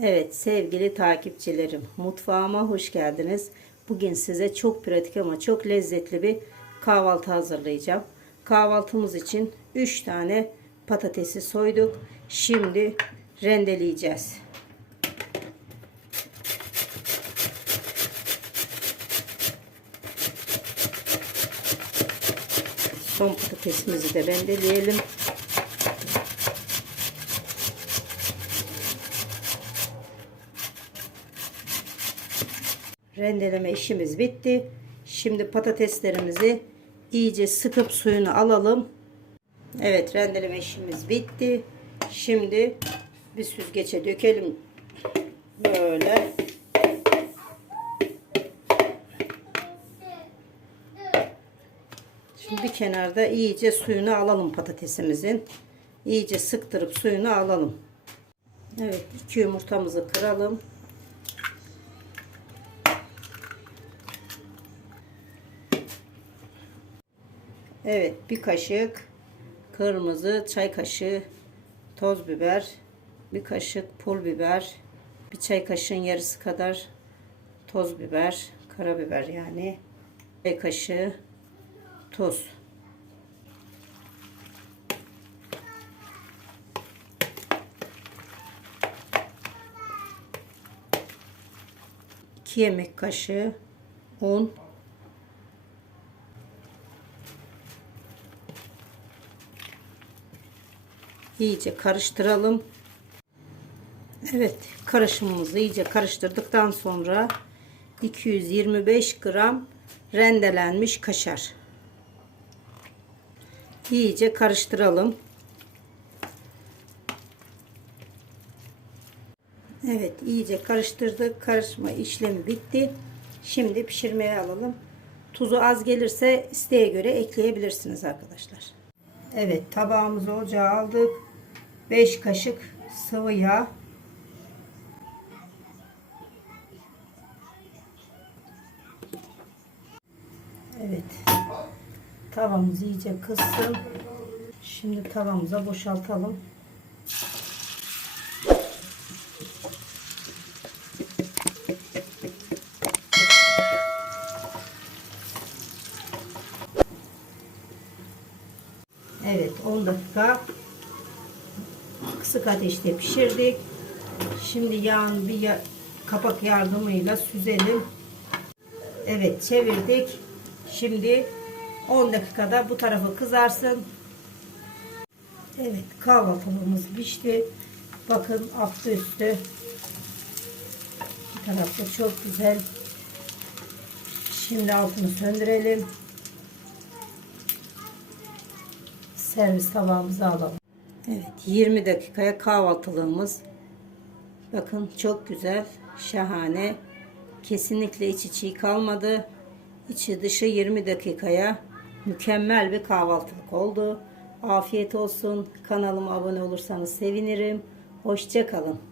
Evet sevgili takipçilerim mutfağıma hoş geldiniz. Bugün size çok pratik ama çok lezzetli bir kahvaltı hazırlayacağım. Kahvaltımız için 3 tane patatesi soyduk. Şimdi rendeleyeceğiz. Son patatesimizi de rendeleyelim. Rendeleme işimiz bitti. Şimdi patateslerimizi iyice sıkıp suyunu alalım. Evet rendeleme işimiz bitti. Şimdi bir süzgece dökelim. Böyle. Şimdi bir kenarda iyice suyunu alalım patatesimizin. İyice sıktırıp suyunu alalım. Evet iki yumurtamızı kıralım. Evet bir kaşık kırmızı çay kaşığı toz biber bir kaşık pul biber bir çay kaşığın yarısı kadar toz biber karabiber yani çay kaşığı tuz. İki yemek kaşığı un iyice karıştıralım. Evet karışımımızı iyice karıştırdıktan sonra 225 gram rendelenmiş kaşar. İyice karıştıralım. Evet iyice karıştırdık. Karışma işlemi bitti. Şimdi pişirmeye alalım. Tuzu az gelirse isteğe göre ekleyebilirsiniz arkadaşlar. Evet tabağımızı ocağa aldık. 5 kaşık sıvı yağ. Evet. Tavamız iyice kızsın. Şimdi tavamıza boşaltalım. Evet 10 dakika kısık ateşte pişirdik. Şimdi yağın bir ya kapak yardımıyla süzelim. Evet çevirdik. Şimdi 10 dakikada bu tarafı kızarsın. Evet kahvaltılığımız pişti. Bakın altı üstü. Bir tarafta çok güzel. Şimdi altını söndürelim. Servis tabağımıza alalım. Evet 20 dakikaya kahvaltılığımız. Bakın çok güzel. Şahane. Kesinlikle içi çiğ kalmadı. İçi dışı 20 dakikaya mükemmel bir kahvaltılık oldu. Afiyet olsun. Kanalıma abone olursanız sevinirim. Hoşçakalın.